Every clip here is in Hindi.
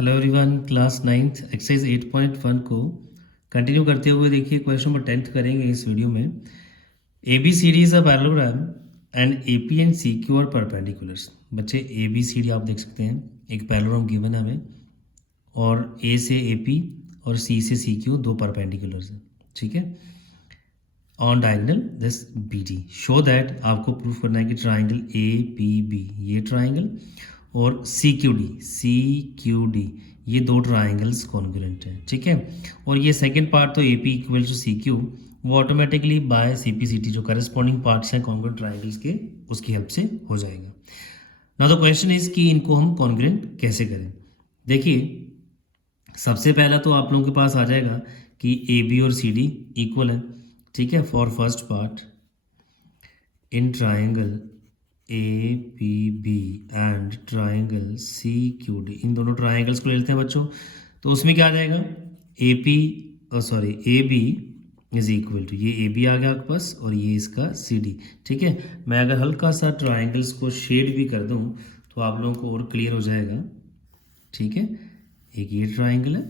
Hello everyone, class 9th exercise 8.1 को कंटिन्यू करते हुए देखिए क्वेश्चन नंबर 10th करेंगे इस वीडियो में। A B C D is a parallelogram and A P and C Q are perpendiculars. बच्चे ए बी सी डी आप देख सकते हैं, एक पैरेललोग्राम गिवन है हमें, और ए से ए पी और सी से सी क्यू दो परपेंडिकुलर्स हैं, ठीक है। On diagonal this B D show that, आपको प्रूफ करना है कि ट्राइंगल ए पी बी ये ट्राइंगल और सी क्यू डी ये दो ट्राइंगल्स कॉन्ग्रुएंट हैं, ठीक है। और ये सेकंड पार्ट तो A P equal to C Q वो automatically by C P C T जो करस्पॉन्डिंग पार्ट्स हैं कॉन्ग्रुएंट ट्राइंगल्स के उसकी हेल्प से हो जाएगा। नाउ द क्वेश्चन इज कि इनको हम कॉन्ग्रुएंट कैसे करें। देखिए सबसे पहला तो आप लोगों के पास आ जाएगा कि ए बी और सी डी इक्वल है, ठीक है। For first part in triangle A P B and triangle C Q D, इन दोनों ट्राइंगल्स को ले लेते हैं बच्चों। तो उसमें क्या आ जाएगा, A P A B is equal to, ये ए बी आ गया आपके पास और ये इसका सी डी, ठीक है। मैं अगर हल्का सा ट्राइंगल्स को शेड भी कर दूं तो आप लोगों को और क्लियर हो जाएगा, ठीक है। एक ये ट्राइंगल है,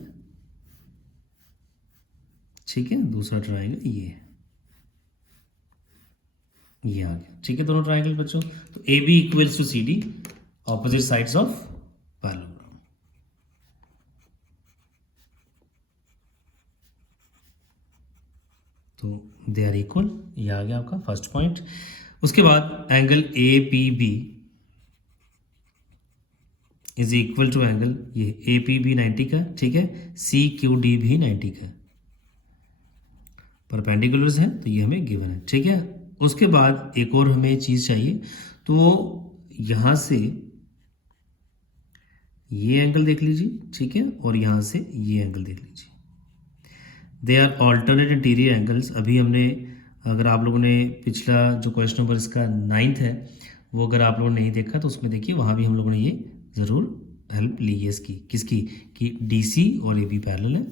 ठीक है, दूसरा ट्राइंगल ये है, ये आ गया, ठीक है। दोनों ट्राइंगल बच्चों, तो A B equals to C D, opposite sides of parallelogram. तो दे आर इक्वल, ये आ गया आपका फर्स्ट पॉइंट। उसके बाद angle A P B is equal to angle ये ए पी बी 90 का, ठीक है, सी क्यू डी भी 90 का, परपेंडिकुलर्स हैं तो ये हमें गिवन है, ठीक है। उसके बाद एक और हमें चीज़ चाहिए, तो यहाँ से ये एंगल देख लीजिए, ठीक है, और यहाँ से ये एंगल देख लीजिए। They are alternate interior angles. अभी हमने, अगर आप लोगों ने पिछला जो क्वेश्चन नंबर इसका 9th है वो अगर आप लोगों ने नहीं देखा तो उसमें देखिए, वहाँ भी हम लोगों ने ये ज़रूर हेल्प ली है इसकी, किसकी, कि डी सी और ए बी पैरेलल है,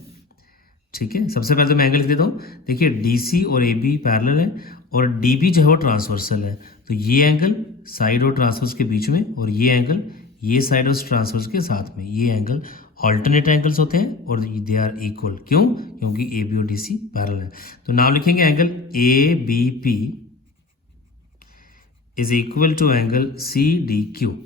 ठीक है। सबसे पहले तो मैं एंगल लिख देता हूँ। देखिए डी सी और ए बी पैरेलल है और डी बी जो है वो ट्रांसवर्सल है, तो ये एंगल साइड और ट्रांसवर्स के बीच में और ये एंगल ये साइड और ट्रांसवर्स के साथ में, ये एंगल ऑल्टरनेट एंगल्स होते हैं और दे आर इक्वल। क्यों? क्योंकि ए बी और डी सी पैरेलल है। तो नाम लिखेंगे angle A B P is equal to angle C D Q,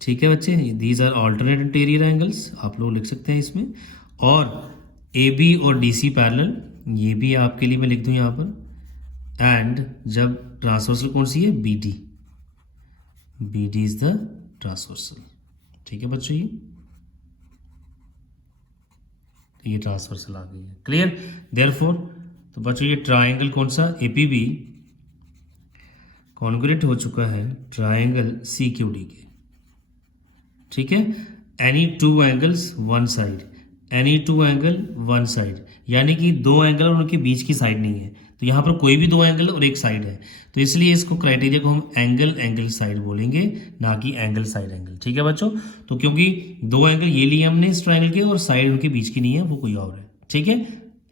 ठीक है बच्चे। These are alternate interior angles, आप लोग लिख सकते हैं इसमें। और ए बी और डी सी पैरेलल, ये भी आपके लिए मैं लिख दूं यहाँ पर। एंड जब ट्रांसवर्सल कौन सी है, B D, B D is the transversal, ठीक है बच्चों। ये ट्रांसवर्सल आ गई है, क्लियर। देयरफॉर तो बच्चों ये ट्राइंगल कौन सा, ए पी बी कॉन्ग्रुएंट हो चुका है ट्राइंगल सी क्यू डी के, ठीक है। Any two angles one side, any two angle one side, यानी कि दो एंगल और उनके बीच की साइड नहीं है, तो यहाँ पर कोई भी दो एंगल और एक साइड है, तो इसलिए इसको क्राइटेरिया को हम एंगल साइड बोलेंगे, ना कि एंगल साइड एंगल, ठीक है बच्चों। तो क्योंकि दो एंगल ये लिए हमने इस ट्राइंगल के और साइड उनके बीच की नहीं है, वो कोई और है, ठीक है।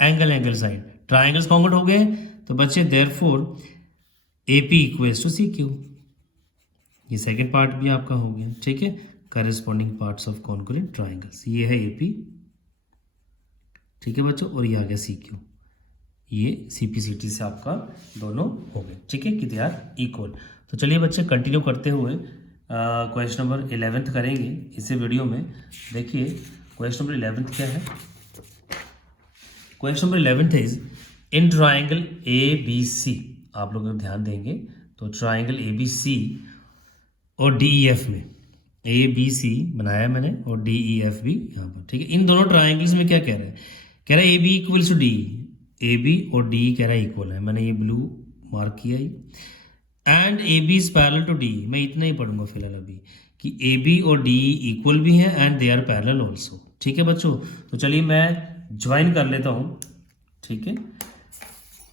एंगल साइड, ट्राइंगल्स कॉन्ग्रुएंट हो गए, तो बच्चे therefore A P equals to C Q, ये सेकेंड पार्ट भी आपका हो गया, ठीक है। Corresponding parts of congruent triangles, ये है ए पी, ठीक है बच्चों, और ये आ गया सी क्यू, ये सी पी सी टी से आपका दोनों हो गए, ठीक है, कि दे आर इक्वल। तो चलिए बच्चे कंटिन्यू करते हुए क्वेश्चन नंबर 11th करेंगे इस वीडियो में। देखिए क्वेश्चन नंबर 11th क्या है। Question number 11th is in triangle A B C, आप लोग अगर ध्यान देंगे तो ट्राइंगल ए बी सी और डी ई एफ में, ए बी सी बनाया मैंने और डी ई एफ भी यहाँ पर, ठीक है। इन दोनों ट्राइंगल्स में क्या कह रहा है, कह रहा है A B equals to D, A B और डी कह रहा है इक्वल है, मैंने ये ब्लू मार्क किया ही। And A B is parallel to D, मैं इतना ही पढ़ूंगा फिलहाल अभी, कि ए बी और डी इक्वल भी हैं and they are parallel also, ठीक है बच्चों। तो चलिए मैं ज्वाइन कर लेता हूँ, ठीक है,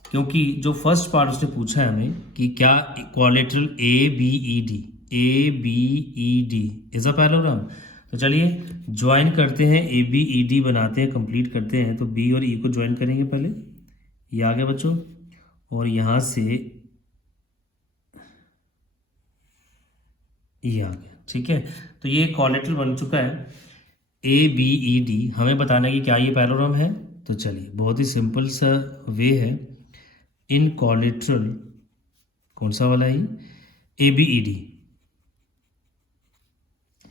क्योंकि जो फर्स्ट पार्ट उसने पूछा है हमें कि क्या quadrilateral A B E D, A B E D is a parallelogram. तो चलिए ज्वाइन करते हैं, ए बी ई डी बनाते हैं, कंप्लीट करते हैं। तो बी और ई को ज्वाइन करेंगे पहले, ये आ गया बच्चों, और यहाँ से ये आ गया, ठीक है, तो ये कोलेटरल बन चुका है ए बी ई डी। हमें बताना है कि क्या ये पैरेललोग्राम है। तो चलिए, बहुत ही सिंपल सा वे है। इन कोलेटरल कौन सा वाला है, ए बी ई डी।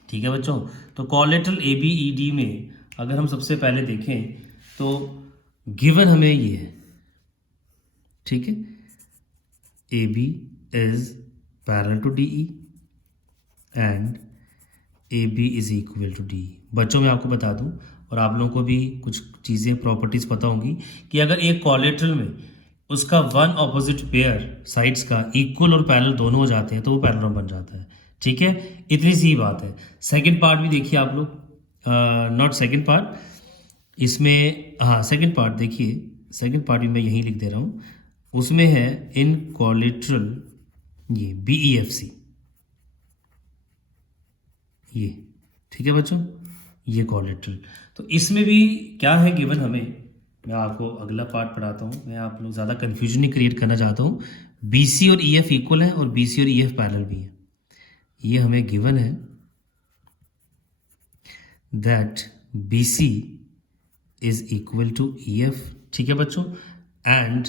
ठीक है बच्चों, तो collateral A B E D में अगर हम सबसे पहले देखें तो गिवन हमें ये है, ठीक है, A B is parallel to D E and A B is equal to D. बच्चों मैं आपको बता दूं, और आप लोगों को भी कुछ चीज़ें प्रॉपर्टीज़ पता होंगी, कि अगर एक कोलेटरल में उसका वन ऑपोजिट पेयर साइड्स का इक्वल और पैरेलल दोनों हो जाते हैं तो वो पैरेललोग्राम बन जाता है। ठीक है, इतनी सी बात है। सेकंड पार्ट भी देखिए आप लोग, नॉट सेकंड पार्ट, इसमें हाँ सेकंड पार्ट देखिए, सेकंड पार्ट भी मैं यहीं लिख दे रहा हूँ। उसमें है इन कोलेटरल ये बी ई एफ सी, ये ठीक है बच्चों, ये कोलेटरल। तो इसमें भी क्या है गिवन हमें, मैं आपको अगला पार्ट पढ़ाता हूँ, मैं आप लोग ज़्यादा कन्फ्यूजन नहीं क्रिएट करना चाहता हूँ। बी सी और ई एफ इक्वल है और बी सी और ई एफ पैरेलल भी है, ये हमें गिवन है that B C is equal to E F. ठीक है बच्चों, and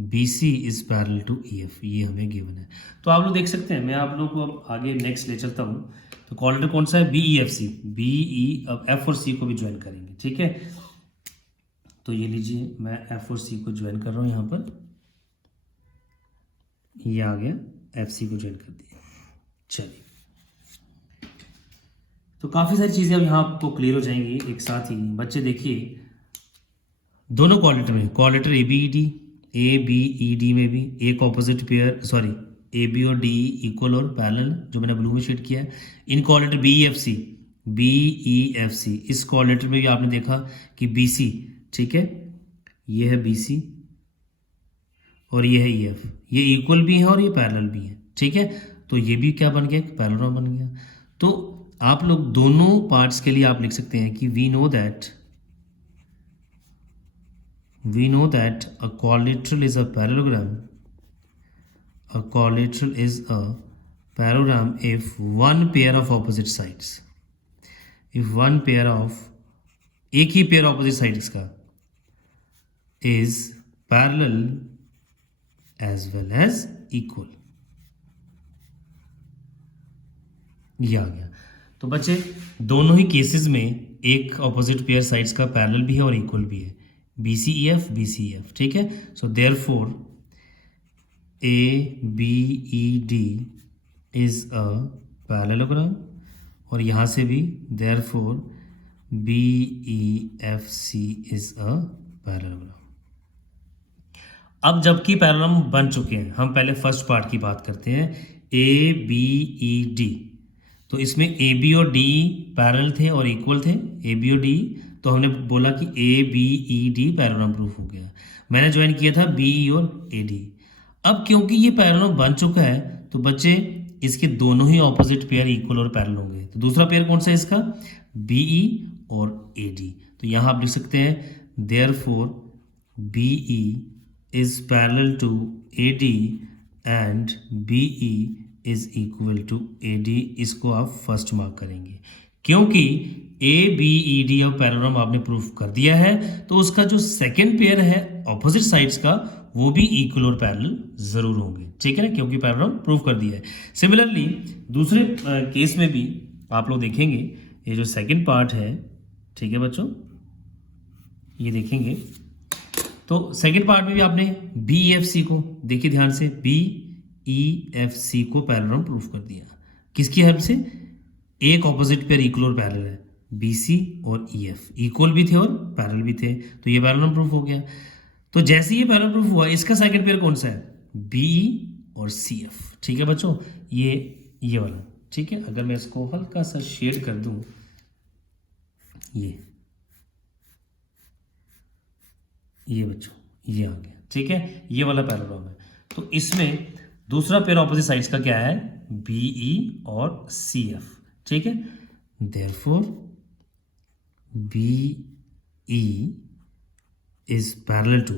B C is parallel to E F, ये हमें गिवन है। तो आप लोग देख सकते हैं, मैं आप लोगों को अब आगे नेक्स्ट ले चलता हूँ। तो कोलेटरल कौन सा है, B E F C, B E, अब एफ और सी को भी ज्वाइन करेंगे। ठीक है, तो ये लीजिए, मैं एफ और सी को ज्वाइन कर रहा हूँ यहाँ पर, ये आ गया, एफ सी को ज्वाइन कर दिया। चलिए, तो काफ़ी सारी चीज़ें अब यहाँ आपको क्लियर हो जाएंगी एक साथ ही। बच्चे देखिए, दोनों कोलेटर में, quadrilateral A B E D, A B E D में भी एक opposite pair, sorry A B और डी इक्वल और पैरेलल, जो मैंने ब्लू में शेड किया है। In quadrilateral B E F C, B E F C, इस कोलेटर में भी आपने देखा कि बी सी, ठीक है, ये है बी सी और ये है ई एफ, ये इक्वल भी है और ये पैरेलल भी है। ठीक है, तो ये भी क्या बन गया, पैरेललोग्राम बन गया। तो आप लोग दोनों पार्ट्स के लिए आप लिख सकते हैं कि we know that a collateral is a parallelogram, a collateral is a parallelogram if one pair of opposite sides, if one pair of, एक ही पेयर ऑपोजिट साइड्स का is parallel as well as equal, ये आ गया। तो बच्चे, दोनों ही केसेस में एक ऑपोजिट पेयर साइड्स का पैरेलल भी है और इक्वल भी है, B C E F, B C E F. ठीक है, so therefore A B E D is a parallelogram, और यहाँ से भी therefore B E F C is a parallelogram. अब जबकि पैरेललोग्राम बन चुके हैं, हम पहले फर्स्ट पार्ट की बात करते हैं, ए बी ई डी। तो इसमें ए बी और डी पैरेलल थे और इक्वल थे, ए बी और डी, तो हमने बोला कि A B E D parallelogram proof हो गया। मैंने ज्वाइन किया था बी ई और ए डी। अब क्योंकि ये पैरेलल बन चुका है, तो बच्चे इसके दोनों ही ऑपोजिट पेयर इक्वल और पैरेलल होंगे। तो दूसरा पेयर कौन सा है इसका, बीई और एडी। तो यहाँ आप लिख सकते हैं therefore be is parallel to AD and BE is equal to AD. इसको आप फर्स्ट मार्क करेंगे, क्योंकि ए बी ई डी अब पैरेललोग्राम आपने प्रूफ कर दिया है, तो उसका जो सेकेंड पेयर है ऑपोजिट साइड्स का, वो भी इक्वल और पैरेलल जरूर होंगे। ठीक है ना, क्योंकि पैरेललोग्राम प्रूफ कर दिया है। सिमिलरली दूसरे केस में भी आप लोग देखेंगे, ये जो सेकंड पार्ट है, ठीक है बच्चों, ये देखेंगे, तो सेकंड पार्ट में भी आपने बी एफ सी को, देखिए ध्यान से, बी ई एफ सी को पैरेललोग्राम प्रूफ कर दिया। किसकी हेल्प से, एक ऑपोजिट पेयर इक्वल और पैरेलल है, बी सी और ई एफ इक्वल भी थे और पैरेलल भी थे, तो ये पैरेललोग्राम प्रूफ हो गया। तो जैसे ये पैरेलल प्रूफ हुआ, इसका सेकंड पेयर कौन सा है, बी और सी एफ। ठीक है बच्चों, ये वाला। ठीक है, अगर मैं इसको हल्का सा शेड कर दूं, ये बच्चों ये आ गया। ठीक है, ये वाला पैरेललोग्राम है। तो इसमें दूसरा पेयर ऑपोजिट साइड्स का क्या है, बीई और सी एफ। ठीक है, therefore be is parallel to,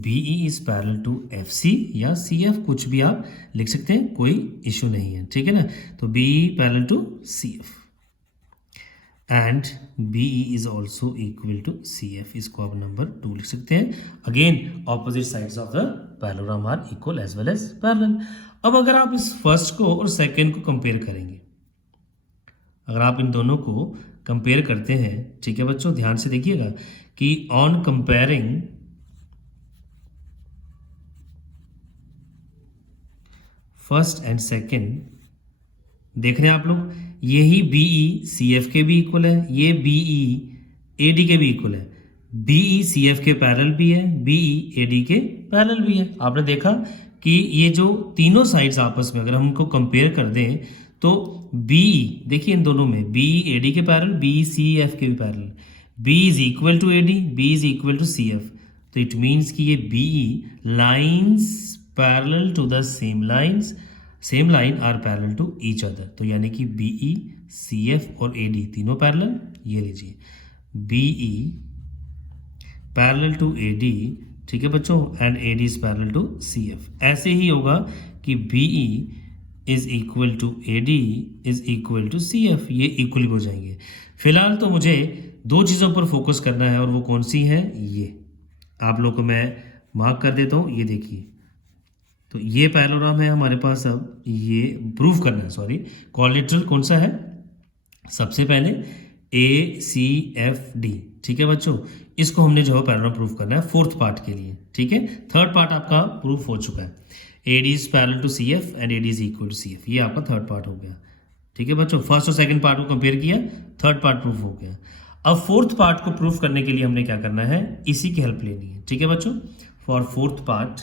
BE is parallel to FC या CF, कुछ भी आप लिख सकते हैं, कोई इश्यू नहीं है, ठीक है ना। तो BE parallel to CF and BE is also equal to CF, इसको आप नंबर 2 लिख सकते हैं। Again opposite sides of the parallelogram are equal as well as parallel. अब अगर आप इस फर्स्ट को और सेकेंड को कंपेयर करेंगे, अगर आप इन दोनों को कंपेयर करते हैं, ठीक है बच्चों, ध्यान से देखिएगा कि on comparing first and second, देख रहे हैं आप लोग, यही BE CF के भी इक्वल है, ये BE AD के भी इक्वल है, BE CF के पैरेलल भी है, BE AD के पैरेलल भी है। आपने देखा कि ये जो तीनों साइड्स आपस में अगर हम उनको कंपेयर कर दें तो BE, देखिए इन दोनों में BE AD के पैरेलल, BE CF के भी parallel, B is equal to AD, B is equal to CF, तो इट मीन्स कि ये BE lines parallel to the same lines, same line are parallel to each other, तो यानी कि BE CF और AD तीनों पैरेलल। ये लीजिए BE पैरेलल टू AD, ठीक है बच्चों, and AD is parallel to CF। ऐसे ही होगा कि BE is equal to AD is equal to CF, ये इक्वल हो जाएंगे। फिलहाल तो मुझे दो चीज़ों पर फोकस करना है, और वो कौन सी है, ये आप लोग को मैं मार्क कर देता हूँ। ये देखिए, तो ये पैरेललोग्राम है हमारे पास। अब ये प्रूफ करना है, सॉरी, कोलेटरल कौन सा है, सबसे पहले ACFD, ठीक है बच्चों, इसको हमने जो है पैरेललोग्राम प्रूफ करना है फोर्थ पार्ट के लिए, ठीक है। थर्ड पार्ट आपका प्रूफ हो चुका है, AD is parallel to CF and AD is equal to CF, ये आपका थर्ड पार्ट हो गया, ठीक है बच्चों। फर्स्ट और सेकंड पार्ट को कंपेयर किया, थर्ड पार्ट प्रूफ हो गया। अब फोर्थ पार्ट को प्रूफ करने के लिए हमने क्या करना है, इसी की हेल्प लेनी है, ठीक है बच्चों। फॉर फोर्थ पार्ट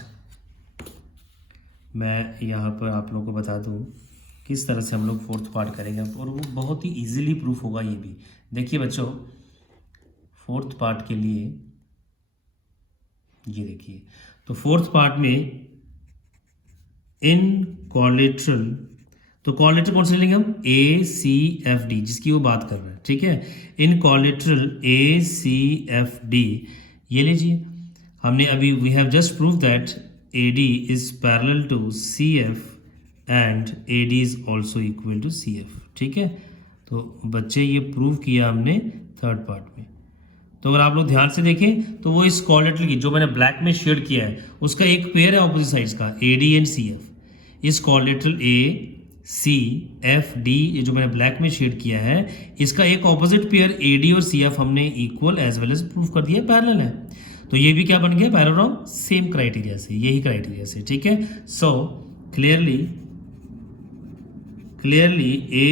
मैं यहाँ पर आप लोगों को बता दूँ किस तरह से हम लोग फोर्थ पार्ट करेंगे, और वो बहुत ही इजीली प्रूफ होगा ये भी। देखिए बच्चों, फोर्थ पार्ट के लिए ये देखिए, तो फोर्थ पार्ट में इन कोलेटरल, तो कोलेटरल कौन से लेंगे हम, ACFD, जिसकी वो बात कर रहे हैं, ठीक है। इन कोलेटरल ACFD, ये लीजिए, हमने अभी we have just prove that AD is parallel to CF and AD is also equal to CF, ठीक है। तो बच्चे ये प्रूव किया हमने थर्ड पार्ट में। तो अगर आप लोग ध्यान से देखें तो वो इस कोलेटरल की, जो मैंने ब्लैक में शेड किया है, उसका एक पेयर है ऑपोजिट साइड्स का, AD एंड CF। इस कोलेटरल ACFD, ये जो मैंने ब्लैक में शेड किया है, इसका एक ऑपोजिट पेयर AD और CF हमने equal as well as prove कर दिया पैरेलल है। तो ये भी क्या बन गया, पैरेललोग्राम, सेम क्राइटेरिया से, यही क्राइटेरिया से, ठीक है। So clearly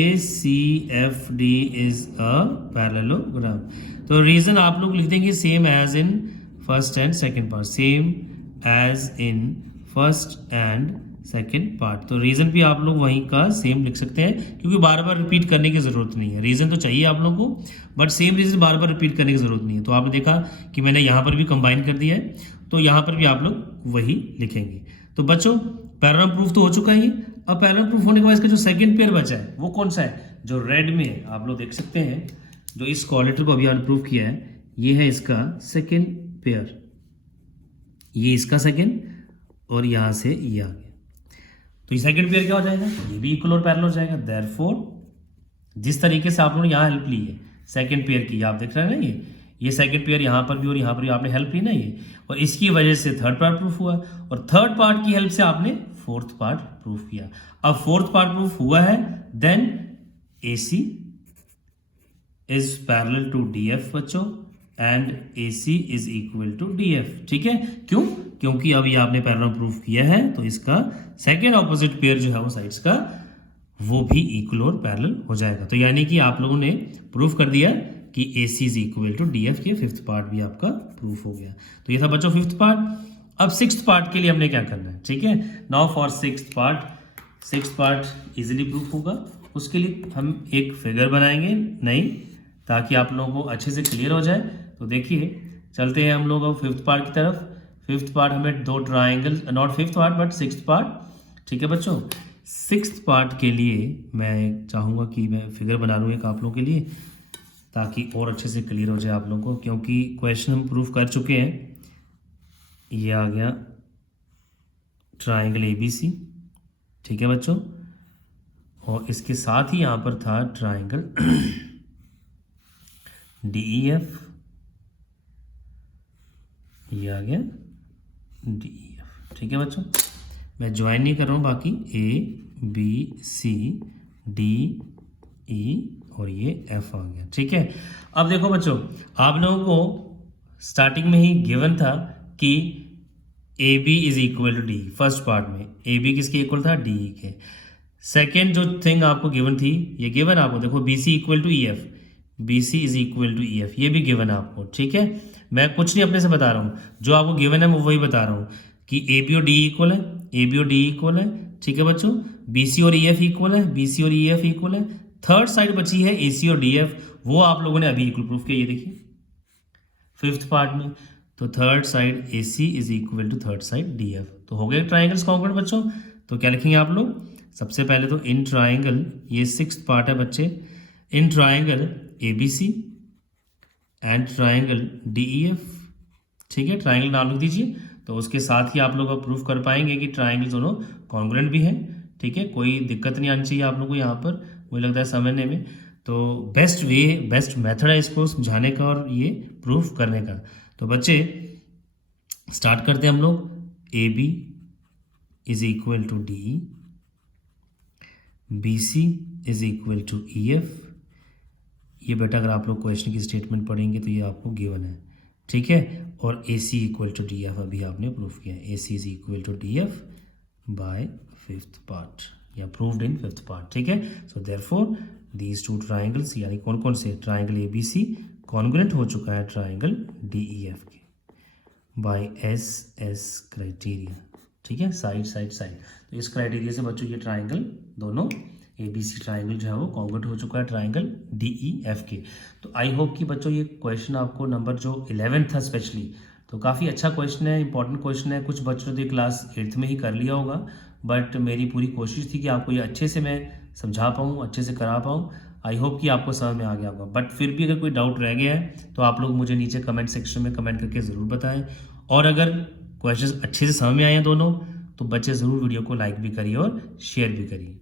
ACFD is a parallelogram. तो रीजन आप लोग लिख देंगे same as in first and second part, same as in first and second part. तो रीजन भी आप लोग वहीं का सेम लिख सकते हैं, क्योंकि बार बार रिपीट करने की जरूरत नहीं है। रीजन तो चाहिए आप लोगों को, बट सेम रीजन बार बार रिपीट करने की जरूरत नहीं है। तो आपने देखा कि मैंने यहाँ पर भी कंबाइन कर दिया है, तो यहाँ पर भी आप लोग वही लिखेंगे। तो बच्चों, पैरेलल प्रूफ तो हो चुका है। अब पैरेलल प्रूफ होने के बाद इसका जो सेकेंड पेयर बचा है वो कौन सा है, जो रेड में है, आप लोग देख सकते हैं, जो इस कोलेटरल को अभी हमने प्रूफ किया है, ये है इसका सेकेंड पेयर, ये इसका सेकेंड, और यहाँ से ये आ गया। तो ये सेकंड पेयर क्या हो जाएगा, ये भी इक्वल और पैरेलल हो जाएगा। देयरफॉर जिस तरीके से आप लोगों ने यहाँ हेल्प ली है सेकंड पेयर की, आप देख रहे हैं ना, ये सेकंड पेयर यहाँ पर भी और यहाँ पर भी आपने हेल्प ली ना ये, और इसकी वजह से थर्ड पार्ट प्रूफ हुआ, और थर्ड पार्ट की हेल्प से आपने फोर्थ पार्ट प्रूफ किया। अब फोर्थ पार्ट प्रूफ हुआ है, then AC is parallel to DF बच्चों, and AC is equal to DF, ठीक है। क्यों, क्योंकि अभी आपने पैरेलल प्रूफ किया है, तो इसका सेकेंड ऑपोजिट पेयर जो है वो साइड्स का, वो भी इक्वल और पैरेलल हो जाएगा। तो यानी कि आप लोगों ने प्रूफ कर दिया कि AC is equal to DF के फिफ्थ पार्ट भी आपका प्रूफ हो गया। तो ये था बच्चों फिफ्थ पार्ट। अब सिक्स्थ पार्ट के लिए हमने क्या करना है, ठीक है। Now for sixth part easily proof होगा। उसके लिए हम एक फिगर बनाएंगे नई, ताकि आप लोगों को अच्छे से क्लियर हो जाए। तो देखिए, चलते हैं हम लोग अब फिफ्थ पार्ट की तरफ। फिफ्थ पार्ट हमें दो triangle, not fifth part but sixth part, ठीक है बच्चों। सिक्स्थ पार्ट के लिए मैं चाहूँगा कि मैं फिगर बना लूँ एक आप लोगों के लिए, ताकि और अच्छे से क्लियर हो जाए आप लोगों को, क्योंकि क्वेश्चन हम प्रूफ कर चुके हैं ये आ गया ट्राइंगल ABC, ठीक है बच्चों, और इसके साथ ही यहाँ पर था ट्राइंगल DEF, ये आ गया DEF, ठीक है बच्चों। मैं ज्वाइन नहीं कर रहा हूँ, बाकी ABCDE और ये F आ गया, ठीक है। अब देखो बच्चों, आप लोगों को स्टार्टिंग में ही गिवन था कि AB is equal to D, first part में AB किसके इक्वल था, DE के। सेकेंड जो थिंग आपको गिवन थी, ये गिवन आपको देखो BC equal to EF, BC is equal to EF, ये भी गिवन है आपको, ठीक है। मैं कुछ नहीं अपने से बता रहा हूँ, जो आपको गिवन है मैं वही बता रहा हूँ कि AB और DE इक्वल है, AB और DE इक्वल है, ठीक है बच्चों। BC और EF इक्वल है, BC और EF इक्वल है। थर्ड साइड बची है AC और DF, वो आप लोगों ने अभी इक्वल प्रूफ किया, ये देखिए फिफ्थ पार्ट में। तो third side AC is equal to third side DF, तो हो गए ट्राइंगल्स कॉन्ग्रुएंट बच्चों। तो क्या लिखेंगे आप लोग, सबसे पहले तो इन ट्राइंगल, ये सिक्स्थ पार्ट है बच्चे, in triangle ABC and triangle DEF, ठीक है, ट्राइंगल नाम लिख दीजिए। तो उसके साथ ही आप लोग प्रूफ कर पाएंगे कि ट्राइंगल दोनों कॉन्ग्रुएंट भी हैं, ठीक है। कोई दिक्कत नहीं आनी चाहिए आप लोग को यहाँ पर, मुझे लगता है समझने में। तो बेस्ट वे, बेस्ट मेथड है इसको समझाने का और ये प्रूफ करने का। तो बच्चे स्टार्ट करते हैं हम लोग। AB is equal to DE, BC is equal to EF, ये बेटा अगर आप लोग क्वेश्चन की स्टेटमेंट पढ़ेंगे तो ये आपको गिवन है, ठीक है। और AC इक्वल टू DF अभी आपने प्रूफ किया है, AC is equal to DF by fifth part, या प्रूव्ड इन फिफ्थ पार्ट, ठीक है। So therefore these two triangles, यानी कौन कौन से, ट्राइंगल ABC कॉन्ग्रुएंट हो चुका है ट्राइंगल DEF के बाय SS क्राइटेरिया, ठीक है, साइड साइड साइड। तो इस क्राइटेरिया से बच्चों ये ट्राइंगल दोनों ABC ट्राइंगल जो है वो कॉन्वर्ट हो चुका है ट्राइंगल DEF के। तो आई होप कि बच्चों ये क्वेश्चन आपको नंबर जो 11th था स्पेशली, तो काफ़ी अच्छा क्वेश्चन है, इंपॉर्टेंट क्वेश्चन है। कुछ बच्चों ने क्लास 8th में ही कर लिया होगा, बट मेरी पूरी कोशिश थी कि आपको ये अच्छे से मैं समझा पाऊँ, अच्छे से करा पाऊँ। आई होप कि आपको समझ में आ गया होगा, बट फिर भी अगर कोई डाउट रह गया है तो आप लोग मुझे नीचे कमेंट सेक्शन में कमेंट करके ज़रूर बताएं। और अगर क्वेश्चन अच्छे से समझ में आए हैं दोनों, तो बच्चे ज़रूर वीडियो को लाइक भी करिए और शेयर भी करिए।